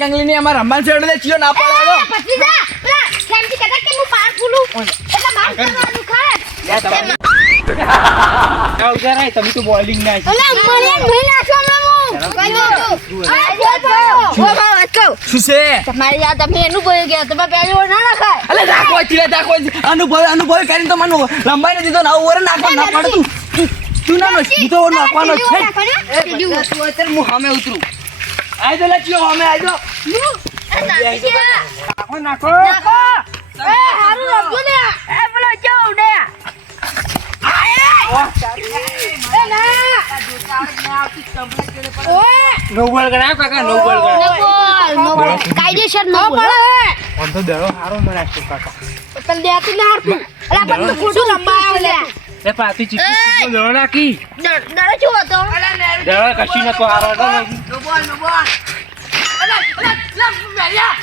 કંગલી ની અમાર રમવાન છે એટલે ચિયો ના પાડો. પછી જા. પેલા ફેમથી કહેતા કે હું પાર તમે તો બોલિંગ ના છે. મને અનુભવ અનુભવ કરીને તો મને લંબાઈ નથી તો નવું વર નાખવા ના પાડતું તું. ના નાખવાનો છે. હું સામે ઉતરું. આઈ દો લચ્યો અમે આઈ દો. નાખો નાખો નાખો. એ હારું લાગ્યું ને. એ પેલો જાવ ને. કાયદેસર ન પડે? તો દેરો હારો મરાશે કાકા. પણ દેતી ના હારતું અલા પણ ખોટું લંબાયો લે એ પાતી ચીકી ચીકી લો નાખી. ડરે છો તો ડરે કશી ન. તો આરો તો ડોબો ડોબો અલે અલે લમ મેલ્યા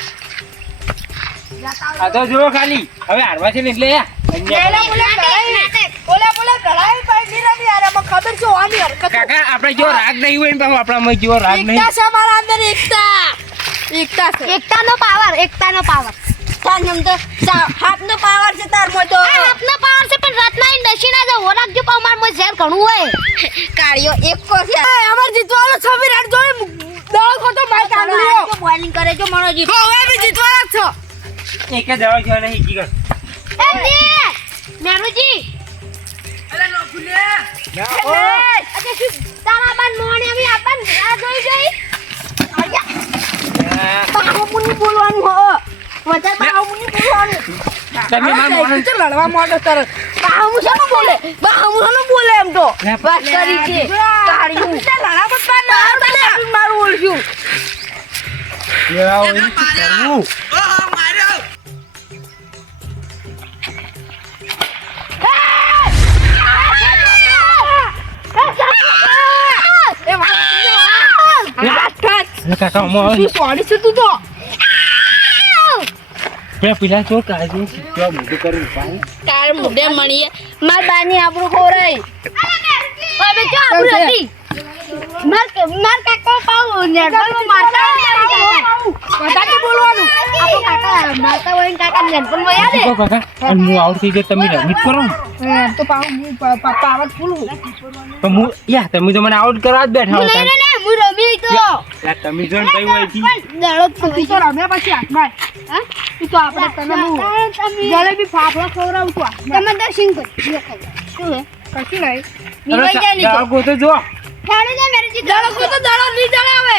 આ તો જુઓ ખાલી. હવે હારવા છે ને એટલે આપણે જો રાગ નહીં હોય આપણામાં જો રાગ નહીં. મારા અંદર એકતા. એકતા એકતાનો પાવર એકતાનો પાવર હાથનો પાવર છે તાર મોટો ઘણું હોય. કાળિયો એક કો છે. અમાર જીતવાનો છ વિરાટ જોઈ દળ ખોટો માર કાંગલીઓ બોલિંગ કરે જો મારો જીત હવે બી જીતવાનો છો. એક જ ગયો છે નહીં જીગર એમ ને મેરુજી અરે નો ફુલે તારા બાન મોણે અમે આપન આ જોઈ જોઈ? મુની બોલવાનું હો. વધારે મુની બોલવાનું. તમે માર મોઢે લડવા માંડો તરત બાહુમુ છે બોલે? બાહુમુ છે બોલે એમ તો? વાત કરી છે. કાળિયું લડા બપ્પા ના મારું ઓળખ્યું. લેવા હોય ને ઓહો માર્યો કાકા સોરી છે તું તો? પેલા પેલા કાળજી શીખવા મોઢું મુઢે માર બાની આપણું ખોરાઈ હવે જો આપણું હતી માર માર કાકો પાઉ. નેડલ મારતા વધારે બોલવાનું. આપણો કાકા મારતા હોય ને કાકા નેડલમાં યાદ શું કાકા અને હું આઉટ થઈ તમે રમી કરો તો પાઉ પાવર ફૂલ તો હું યા તમે તો મને આઉટ કરવા જ બેઠા હું હતા હું રમી તો. યાર, તમે હોયથી. તો તો પછી હાથમાં હા? ઈ તો આપણે તમે હું જલેબી ફાફડા ખવડાવું તો તમે તો સિંગ કરી શું હે કશું નહીં. હવે સા- દાળ ગોતો જો. મેરે કો તો દડો ની દડાવે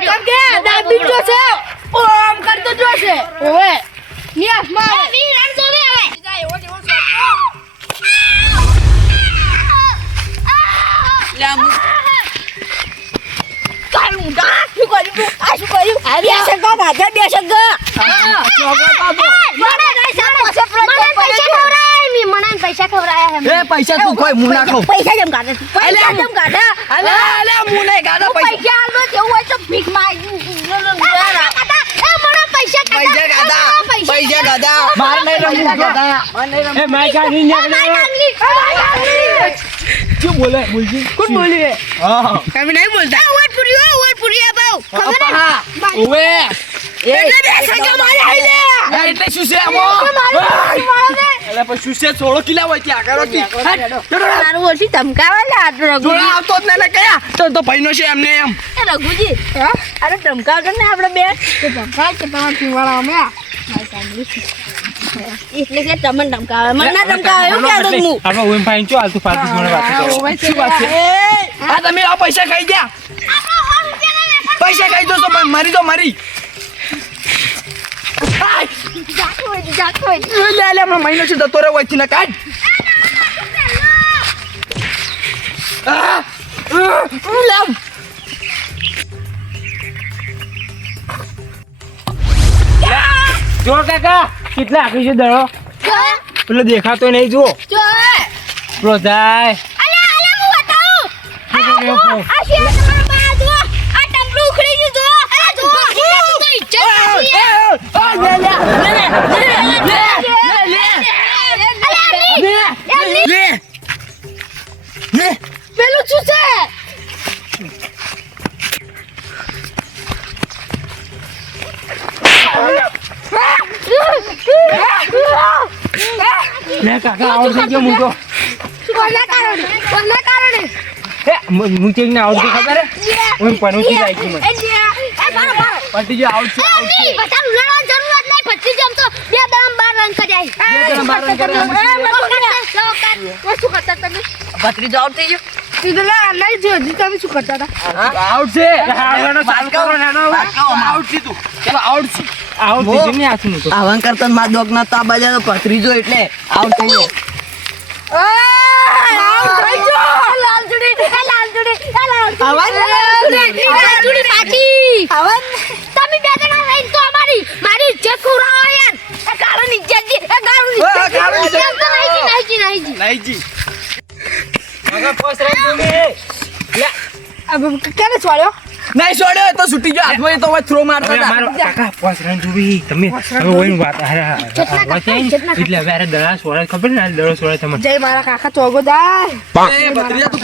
કેમ કે દાબી જો છે ઓમ કરતો જો છે ઓવે ની આસમાં આવે વી રન જોવે આવે જા એવો જેવો લે મુ કાલ મુંડા શું કર્યું આ શું કર્યું આવી આ સગા ભાજા બે સગા ચોકલેટ આપો મને પૈસા મને પૈસા ખવરાય મી મને પૈસા ખવરાયા હે એ પૈસા તું કોઈ મું નાખો પૈસા જેમ કાઢે પૈસા જેમ કાઢે અલે અલે મું નહીં ગાડા પૈસા આલો જેવું હોય તો ભીખ માંગી એટલે શું છે એટલે પણ શું છે? થોડો કિલ્લા હોય ત્યાં આગળ મારું ઓછી ધમકાવે ને આટલો આવતો જ ને કયા? તો તો ભાઈનો છે એમને એમ. એ રઘુજી અરે ધમકાવતો ને આપણે બે. ધમકાવ કે તમારે પીવાળા અમે? એટલે કે તમને ધમકાવે. મને ના હું. આપણે ઓમ ફાઈન છો તમે પૈસા ખાઈ ગયા? પૈસા ખાઈ દો તો મારી દો મરી. હમણાં મહિનો છે જતો રહ્યો વચ્ચે કાઢ આ, આ, લે આમ. જો કાકા કેટલા આખી છે દડો પેલો દેખાતો નહીં જુઓ જો ને કાકા આઉટ થઈ ગયો મુજો કોના કારણે કોના કારણે હે મુજે ને આઉટ થઈ ખબર હે ઓય પનોતી જાય કી મને પટી જો આઉટ છે કરતા. શું કરતા તમે? ભત્રીજો આઉટ થઈ ગયો કીધું લે, નહીં હજી તમે શું કરતા હતા? આઉટ છે હા, હેડો, ચાલુ કરો ને, હેડો હવે. આઉટ છે તું ચલો આઉટ છે આઉટ થઈ ગયો ને તો આવાં કરતા માર ડોગ ના તાબા જાય તો ભત્રીજો એટલે આઉટ થઈ ગયો આઉટ થઈ એ એ તમે બે જણા રહીને તો અમારી મારી ઇજ્જત ખોરાવો યાર એ ગાળોની ઇજ્જત જી, એ ગાળોની ઓય, ઇજ્જત જી. ગાળોની ઇજ્જત. એમ તો નહીં જી, નહીં જી, નહીં જી. નહીં જી કાકા ફર્સ્ટ રન કેને છોડ્યો? નહીં છોડ્યો તો છૂટી ગયો. હાથમાં તો હવે થ્રો મારતા હતા. મારો કાકા ફર્સ્ટ રન જોવી તમે હવે ઓય વાત અરે વાત ને, એટલે હવે અરે દડા સોળા ખબર ને? દડો સોળા તમને. જય મારા કાકા ચોગોદાર એ ભત્રીજા તું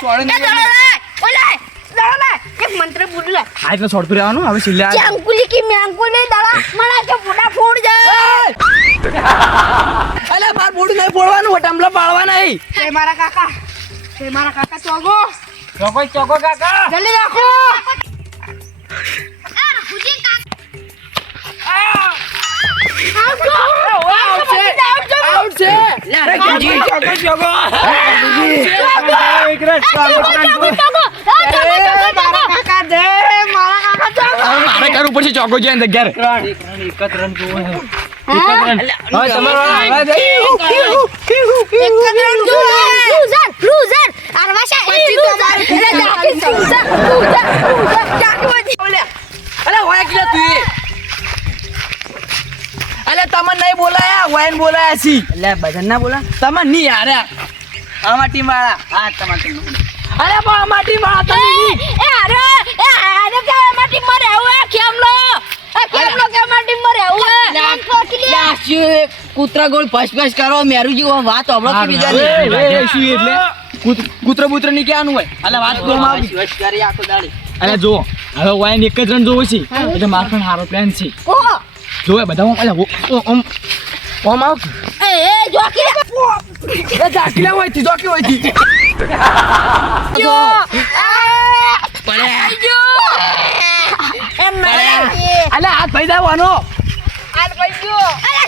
છોડે લે, ઓલે, દડો લે, એક મંત્ર બોલ લે. આ એટલે છોડતું રહેવાનું. હવે છેલ્લે અંકુલી કી મેં અંકુલી દડા, મારા કે ફોડા ફોડ જાય. અલે માર બોડું નહીં ફોડવાનું વટામલા પાડવા નહીં. એ મારા કાકા. એ મારા કાકા ચોગો. ચોકો ચોકો કાકા. જલ્દી રાખો. ચોકો ચોકો એક રન કાકા. દે મારા કાકા ચોગો. મારે કરવું પડશે ચોકો જઈને રન એક જ રન જોવો તમને નહીં બોલાયા વાયન બોલાયા છી એટલે બધા ના બોલા તમને નહીં યાર આમાં ટીમ વાળા હા તમારી ટીમ અરે પણ આમાં ટીમ વાળા તમે એ અરે એ અરે કે ટીમમાં રહેવું કેમલો એ કૂતરા ગોળ ફસ ફસ કરો મેરુજી વાત હમણાં શું એટલે કૂત- કૂતરો ની ક્યાંનું હોય અલે વાત કરો જો હવે વાયન એક જ રન જોવો છે એટલે મારો પણ સારો પ્લાન છે જોવે બધા ઓમ ઓમ ઓમ આવ એ એ જોકી એ જાકીલા હોયથી જોકી હોયથી પડે અલે હાથ ભાઈ દાવાનો અરે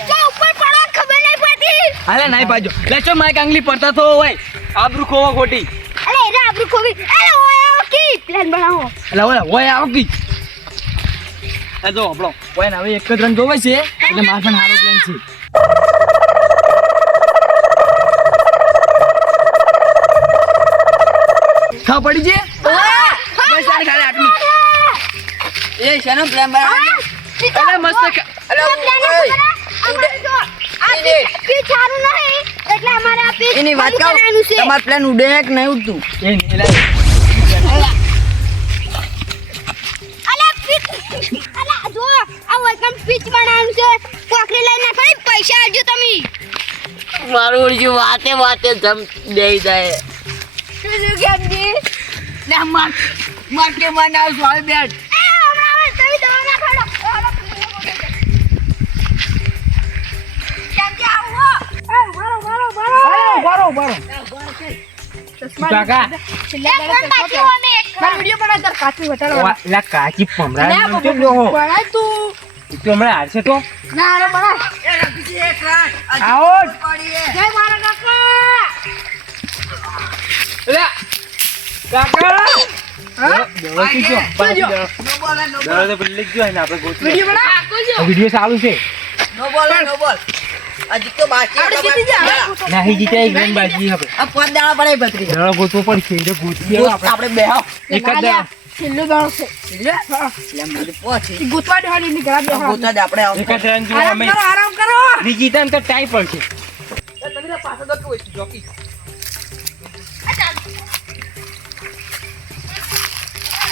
તો ઉપર પડો ખબર નહીં પડતી. અલે નહીં પાજો લે ચો માઈક આંગલી પડતા તો હોય. આબરૂ ખોવા ખોટી. અલે રે આબરૂ ખોવી. અલે ઓય કી. પ્લાન બનાવો. એટલે ઓય ઓય આવો કી. એ જો આપણો ઓય ને હવે એક જ રન જોવે છે એટલે માર પણ હારો પ્લાન છે. ખા પડી છે? એ શેનો પ્લાન બનાવવાનો? અલે મસ્ત ઓય. એની વાત કહું તમાર પ્લાન ઉડે કે નહીં ઉડતું એ નહીં પૈસા આવજો તમે. મારું ઉડ્યું વાતે વાતે જમ દઈ જાય. શું કેમજી લે માર માર કે મને સોળ બેટ વીડિયો ચાલુ છે. નો બોલ નો બોલ. હજી તો બાકી આપણે જીતી જા નહીં જીત્યા એક રન બાકી હવે. આ પાંચ દાણા પડે ભત્રી દડો ગોતવો પડશે એટલે ગોતી આપણે. આપણે બેહો. એક જ દડો. છેલ્લો દાડો છે. એટલે મારી પહોંચી ગુતવા દે હાલી ની દે ગોતા જ આપણે એક જ રન જોવા અમે આરામ કરો. નહીં જીતા તો ટાઈ પડશે. તમે પાછળ તો કેવું જોકી.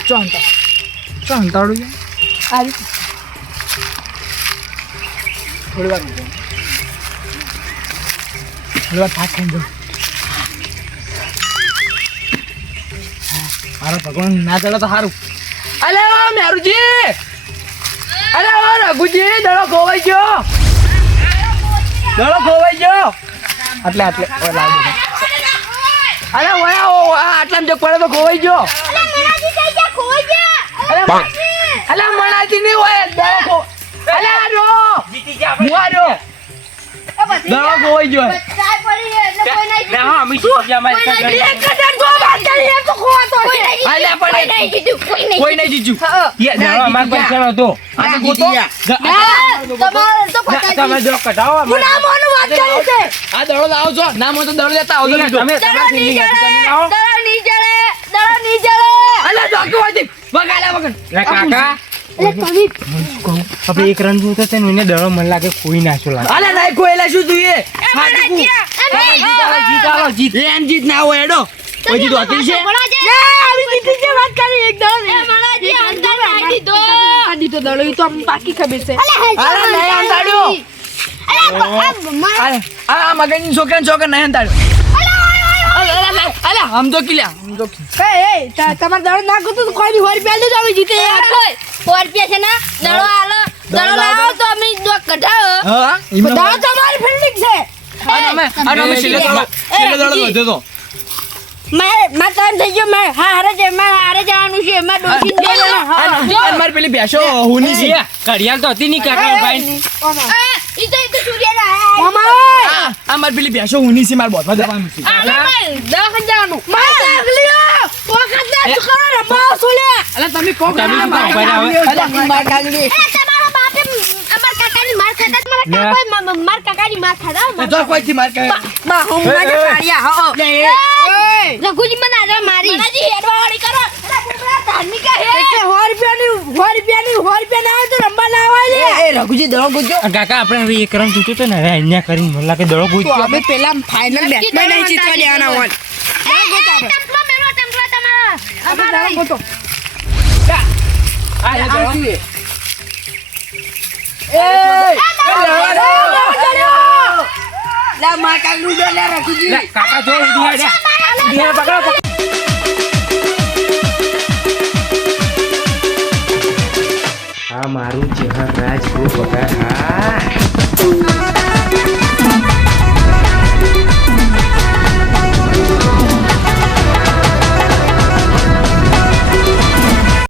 ચોંતા ચાંતાડું છે? આવી થોડી વાર. થોડી વાર થાક ખાઈને જાઉં. મારો ભગવાન ના ચાલે તો સારું અલે મેરુજી અલે ઓ રઘુજી દડો ખોવાઈ ગયો દડો ખોવાઈ ગયો આટલે આટલે ઓય લાવ દે અરે ઓય ઓ આટલામાં જો પડે તો ખોવાઈ ગયો અરે અરે મણાજી નહીં હોય દડો ખો અરે આ રો જીતી જા દડો ખોવાઈ ગયો લે હા અમે શું કબ્જા તો અલ્યા પણ કોઈ નહીં જીજુ. યે ના અમાર પર ચડો તો આ તો ગોતો તમે જો કઢાવો અમારે. આ દળો લાવો છો ના મો તો દડો લેતા આવજો તમે બીજો. તમે સિંગી ગાડી તમે આવો અલ્યા જોકી હોય વાજી વગાલા વગન લે કાકા. આપણે એક રન જોતા છે ને એને દડો મને લાગે કોઈ નાખ્યો લાગે અલે નહીં કોઈલા શું જોઈએ? જીત એમ જીત ના હોય એડો કોઈ જીત હોતી છે? અરે નહીં અંતાડ્યો અરે આ આ મગનની છોકરા નહીં અંતાડ્યો અલે અલે અલે અલે હમ તો કિલ્યા હમ તો કિલ્યા. તમારે દડો ના કરતો કોઈ બી હોરી જ આવી જીતે. છે ને. આલો. લાવો તો અમે દો કઢાવો. હા તમારી ફિલ્ડિંગ છે. આ તમે આ તમે છેલ્લે દડો છેલ્લે દડો વધ્યો તો મારે મારે ટાઈમ થઈ ગયો મારે હા હારે જ મારે હારે જવાનું છે મારે ડોસી બે જણા હા પેલી ભેંસો હુની છે એ, ઘડિયાળ તો હતી નહીં કાકા ભાઈ આ, ઈ તો ઈ તો સૂર્યના આ- આ આ મારી પેલી ભેંસો હુની છે મારે બોધવા જવાનું છે આ લે ભાઈ, કાકાની માર ખાતા મારા મ- માર કાકાની માર ખાતા તો કોઈ થી માર કાગડી બા, હું એ, એ. કાળિયા, હો. એ, રઘુજી મને આજે મારી. મનાજી, હેડવાવાળી કરો. અલા, કુકડા ધાર્મિકા હે. એ એ રઘુજી દડો ગોજો કાકા આપણે હવે એક રન જોતો તો ને હવે અહીંયા કરીને મને લાગે દડો કોઈ નક્કી તમે. એ, ટંપલો મેલો, ટંપલો તમારો. અમારો. લા માર કાકા જો પકડો. આ મારું ચહેર રાજ બહુ પગાર હા.